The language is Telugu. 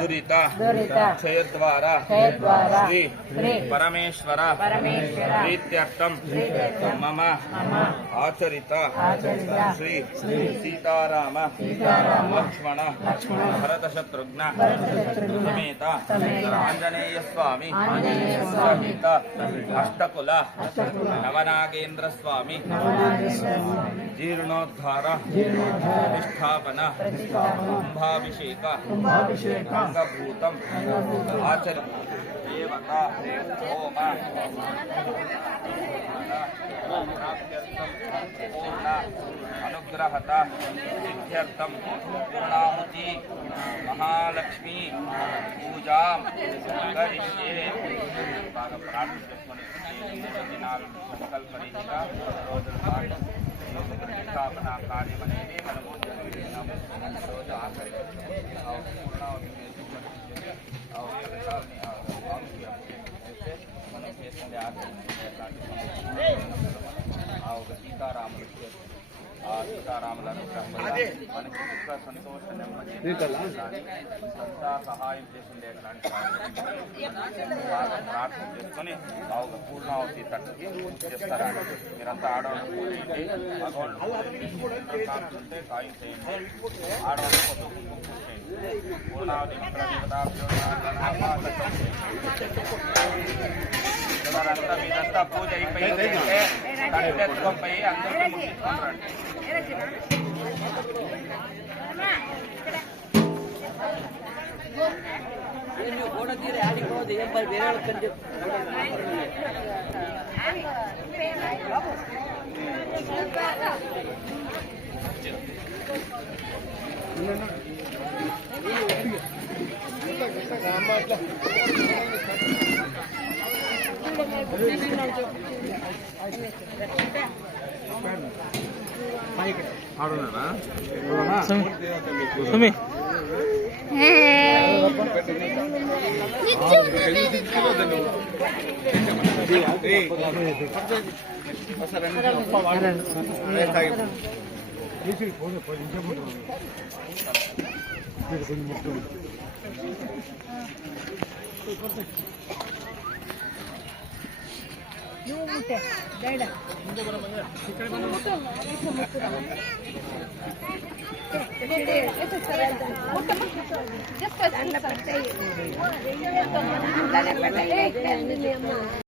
దురిత క్షయద్వార శ్రీ పరమేశ్వర ప్రీత్యర్థం మమ ఆచరిత శ్రీ సీతారామ లక్ష్మణ భరత శత్రుఘ్న సమేత ఆంజనేయ స్వామి సహిత అష్టకుల నవనాగేంద్ర స్వామి జీర్ణోద్ధార ప్రతిష్టాపన కుంభాభిషేక అంగభూతం ఆచరి దేవత హోమ పూర్ణ అనుగ్రహత సిద్ధ్యర్థం పూర్ణాహుతి మహాలక్ష్మి పూజాం కరిష్యే. బాగా ప్రార్థన చేసుకొని దినాలు సంకల్ప రీతిగా రోజుల పాటు ప్రతిష్టాపన కార్యం అనేది మనము జరుగుతున్నాము. రోజు ఆఖరి పూర్ణావతి మనం చేసింది ఆఖరి ఒక సీతారాములు ఆ సీతారాముల అనుగ్రహం మనకి సుఖ సంతోష నెమ్మది అంతా సహాయం చేసింది ఎట్లాంటి బాగా ప్రార్థన చేసుకొని బాగా పూర్ణావతి తట్టుకి చేస్తారండి. మీరంతా ఆడవాళ్ళు మగవాళ్ళు ఉంటే సాయం చేయండి, ఆడవాళ్ళు కొత్త చేయండి. పూర్ణావతి మంత్రంతా మీదంతా పూజ అయిపోయింది. కట్టెత్తుకొని అందరికీ ముట్టించుకుంటారండి.